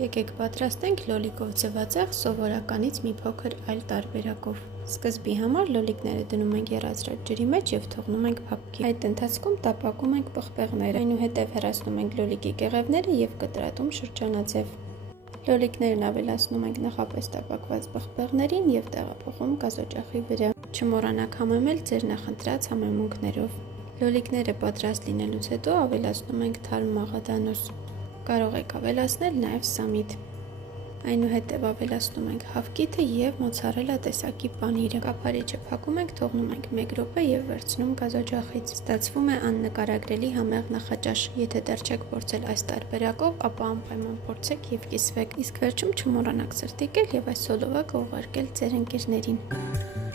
Եկեք պատրաստենք լոլիկով ձվածեղ սովորականից մի փոքր այլ տարբերակով։ Սկզբի համար լոլիկները դնում ենք եռացրած ջրի մեջ և թողնում ենք փափկի։ Այդ ընթացքում տապակում ենք պղպեղները, այնուհետև հեռացնում ենք լոլիկի կեղևները և կտրատում շրջանաձև։ Լոլիկներն ավելացնում ենք նախապես տապակված պղպեղներին և տեղափոխում գազօջախի վրա։ Չմոռանաք համեմել ձեր նախընտրած համեմունքներով։ Լոլիկները պատրաստ լինելուց հետո ավելացնում ենք թարմ մաղադանոս։ Կարող եք ավելացնել նաև սամիտ։ Այնուհետև ավելացնում ենք հավկիթը և մոցարելա տեսակի պանիրը։ Կափարիչը փակում ենք, թողնում ենք 1 րոպե և վերցնում գազօջախից։ Ստացվում է աննկարագրելի համեղ նախաճաշ։ Եթե դեռ չեք փորձել այս տարբերակով, ապա անպայման փորձեք և կիսվեք։ Իսկ վերջում չմոռանաք սրտիկել և այս սոլովակը ուղարկել ձեր ընկերներին։